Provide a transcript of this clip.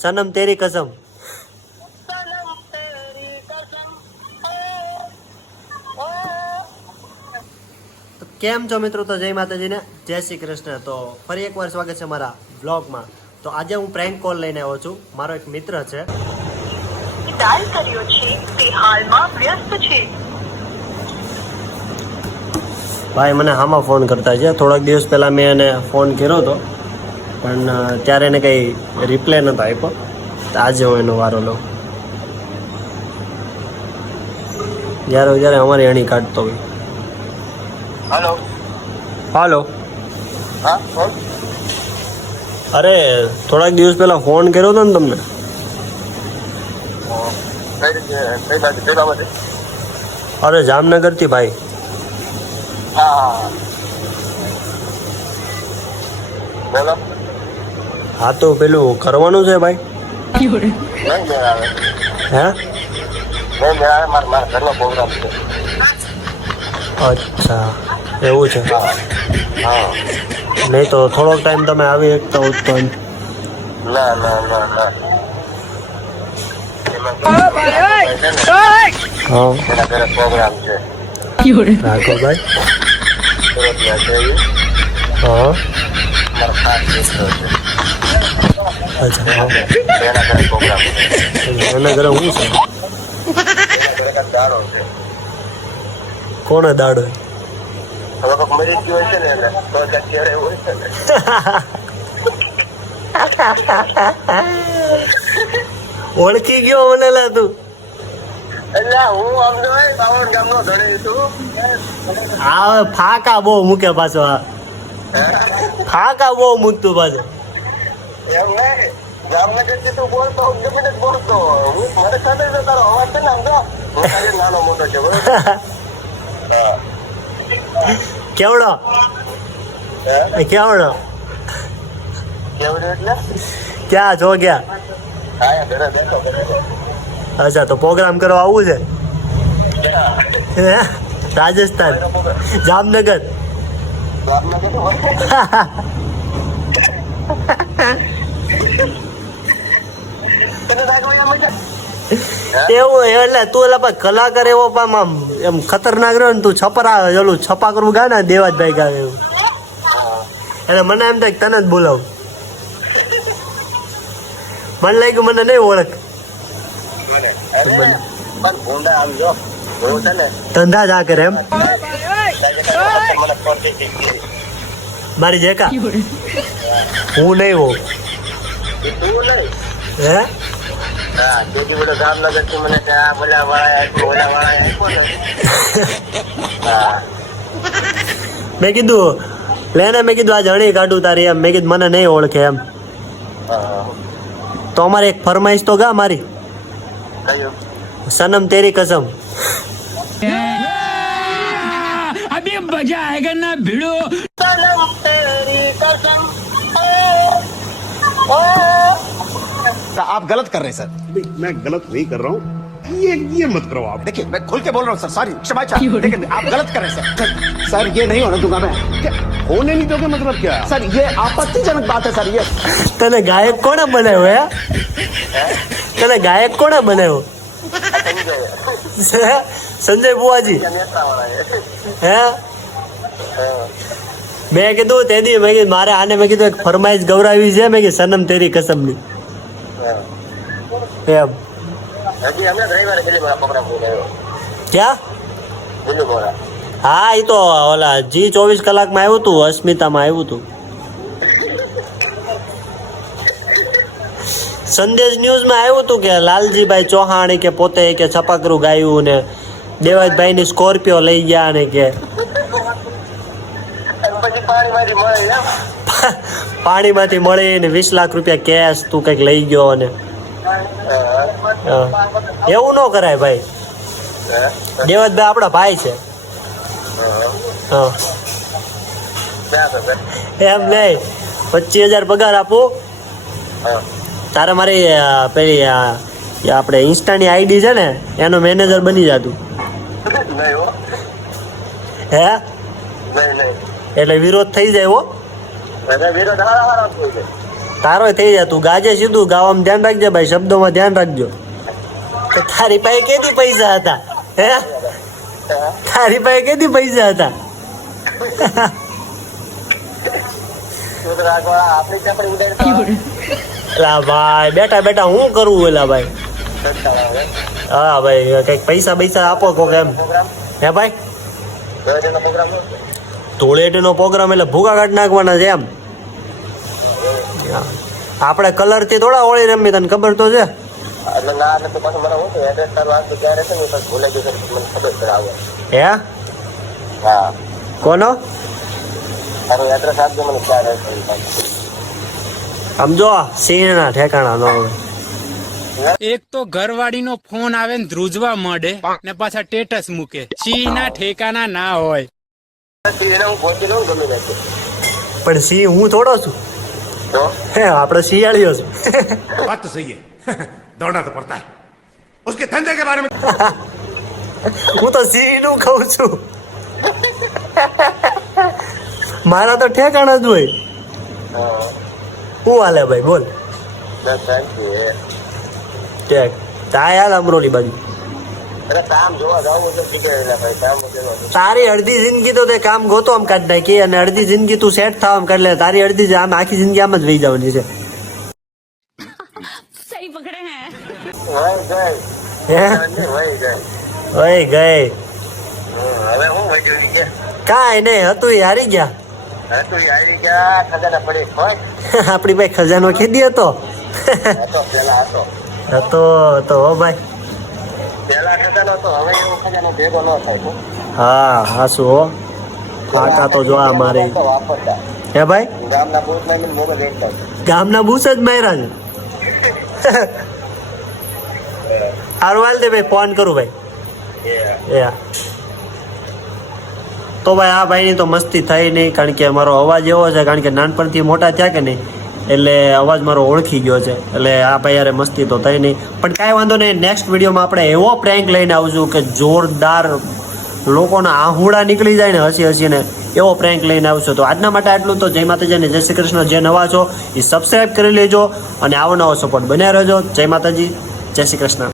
સનમ તેરી કસમ. તો કેમ છો મિત્રો? તો જય માતાજીને. જય શ્રી કૃષ્ણ. તો ફરી એકવાર સ્વાગત છે મારા બ્લોગમાં તો આજે હું પ્રેન્ક કોલ લઈને આવ્યો છું. મારો એક મિત્ર છે. ડાયલ કર્યો છે. તે હાલમાં વ્યસ્ત છે. ભાઈ મને હામાં ફોન કરતા છે થોડાક દિવસ પહેલાં મેં એને ફોન કર્યો હતો પણ ત્યારે એને કંઈ રિપ્લાય નહોતો આપ્યો. તો આજે હું એનો વારો લઉં. જ્યારે જ્યારે અમારી અણી કાઢતો હોય. હલો. હાલો. હા અરે થોડાક દિવસ પહેલાં ફોન કર્યો હતો ને તમને? અરે જામનગર જામનગરથી ભાઈ. હા હા. બોલો. હા તો પેલું કરવાનું છે ભાઈ. હે? નહીં મેળ આવે મારા મારા ઘરનો પ્રોગ્રામ છે. અચ્છા એવું છે. હા હા. નહીં તો થોડોક ટાઈમ તમે આવી શકતા હોત તો એમ. ના ના ના ના. ભાઈ ને, હા એના ઘરે પ્રોગ્રામ છે. રાખો ભાઈ. હા. એના ઘરે હું છે એના દાડો? ઓળખી ગયો મને લા તું. હું ફાકા બહુ મૂકે પાછો આ ફાકા બહુ મૂકતું પાછો? એમ તું બોલતો ગમે તે બોલતો હું મારે સાથે તો તારો અવાજ છે ને આમ હું ખાલી નાનો મોટો છે બરોબર? હા. કેવડો? કેવડો એટલે? ક્યાં ગયા હા બેઠો. અચ્છા તો પ્રોગ્રામ કરવા આવવું છે? હે? રાજસ્થાન? જામનગર? એવું એટલે તું એટલે પણ કલાકાર એવો પામ આમ એમ ખતરનાક રહ્યો ને તું છપરા ઓલું છપા કરવું ગાય ને દેવાજભાઈ ગાય એવું. એટલે મને એમ થાય કે તને જ બોલાવ. મને લાગ્યું મને નહીં ઓળખ. ધંધા જ આ કરે એમ. મારી જેકા? હું નહીં હે હા? આ મેં કીધું લેને મેં કીધું આજે અણી કાઢું તારી એમ. મેં કીધું મને નહીં ઓળખે એમ. તો અમારે એક ફરમાઈશ તો ગા મારી. સનમ તેરી કસમ. कभी बजाएगा ना भिड़ो। आप गलत कर रहे हैं सर। मैं गलत नहीं कर रहा हूँ। ये ये मत करो आप। देखिए मैं खुल के बोल रहा हूँ सर सॉरी क्षमा चाहूँ लेकिन आप गलत कर रहे हैं सर। सर ये नहीं होना दूँगा मैं। होने नहीं दोगे मतलब क्या? सर ये आपत्तिजनक बात है सर ये तेरे गायक कौन बने हुए तेरे गायक कौन बने हुए? સંજય બુવાજી હે? મેં કીધું તે દી મેં કીધું મારે આને મેં કીધું એક ફરમાઈશ ગૌરાવી છે મેં કીધું સનમ તેરી એમ. મારા પ્રોગ્રામ બોલાવ્યો ક્યાં? હા એ તો ઓલા જી ચોવીસ કલાકમાં આવ્યું હતું અસ્મિતામાં આવ્યું હતું સંદેશ ન્યૂઝમાં આવ્યું હતું કે લાલજીભાઈ ચૌહાણ કે પોતે કે છપાકરું ગાયું ને દેવાજભાઈની સ્કોર્પિયો લઈ ગયા ને કે અને પછી પાણી મારી મળે પાણીમાંથી મળીને વીસ લાખ રૂપિયા કેશ તું કંઈક લઈ ગયો ને. એવું ન કરાય ભાઈ. દેવાજભાઈ આપણા ભાઈ છે? એમ નહીં. પચીસ હજાર પગાર આપું. હા. તારે મારી પેલી આપણે ઇન્સ્ટાની આઈડી છે ને એનો મેનેજર બની જાતું હે. એટલે વિરોધ થઈ જાય હો. અને વિરોધ હારા હારા થઈ જાય. તારો થઈ જાય તું ગાજે સીધું ગાવામાં ધ્યાન રાખજે ભાઈ શબ્દોમાં ધ્યાન રાખજો. તો તારી પાસે કેદી પૈસા હતા? હે? તારી પાસે કેદી પૈસા હતા? આપણી ત્યાં પણ ઉડાડી એલા ભાઈ બેઠા બેઠા હું કરું એલા ભાઈ? હા ભાઈ કંઈક પૈસા પૈસા આપો કોક એમ. હે ભાઈ? ધોળેટીનો પ્રોગ્રામ નો? ધૂળેટીનો પ્રોગ્રામ એટલે ભૂકા કાઢ નાખવાના છે એમ. આપણે કલરથી થોડા હોળી રમી તને ખબર તો છે? હું? કોનો? એડ્રેસ આપજો મને સમજો સિંહના ઠેકાણા નો એક તો ઘરવાળી નો ફોન આવે ને ધ્રુજવા મળે ને પાછા ટેટસ મૂકે. સિંહ ના ઠેકાના ના હોય. પણ સિંહ હું થોડો છું. હે આપણે શિયાળીઓ છું વાત તો સહી દોડના તો પડતા ઉસકે ધંધે કે બારે હું તો સિંહનું કહું છું. મારા તો ઠેકાણા જ હોય. શું હાલે ભાઈ બોલ. તાય હાલ અમરોલી બાજુ. તારી અડધી જિંદગી તો તે કામ ગોતો આમ કાઢ નાખી અને અડધી જિંદગી તું સેટ થવા આમ કાઢ લે તારી અડધી આમ આખી જિંદગી આમ જ રહી જવાની છે. સહી પકડે હે. વહી કાંઈ નહીં હતું હારી ગયા. હા તું આવી ગયા ખજાના પડી હોય આપણી ભાઈ ખજાનો ખેદી હતો. હતો. હતો હો ભાઈ. હા થાય શું? હા હાસુ હો? કાકા તો જો આ મારે. હે ભાઈ? ગામના બુસ જ માર્યા છે. વાલ હાલ દે ભાઈ ફોન કરું ભાઈ. એ હા. તો ભાઈ આ ભાઈની તો મસ્તી થઈ નહીં, કારણ કે મારો અવાજ એવો છે, કારણ કે નાનપણથી મોટા થયા કે નહીં, એટલે અવાજ મારો ઓળખી ગયો છે. એટલે આ ભાઈ યારે મસ્તી તો થઈ નહીં. પણ કાંઈ વાંધો નહીં નેક્સ્ટ વિડીયોમાં આપણે એવો પ્રેન્ક લઈને આવશું કે જોરદાર લોકોના આહુડા નીકળી જાય ને હસી હસીને એવો પ્રેન્ક લઈને આવશો. તો આજના માટે આટલું તો. જય માતાજી અને જય શ્રી કૃષ્ણ. જે નવા છો એ સબસ્ક્રાઈબ કરી લેજો અને આવો નવો સપોર્ટ બન્યા રહેજો. જય માતાજી, જય શ્રી કૃષ્ણ.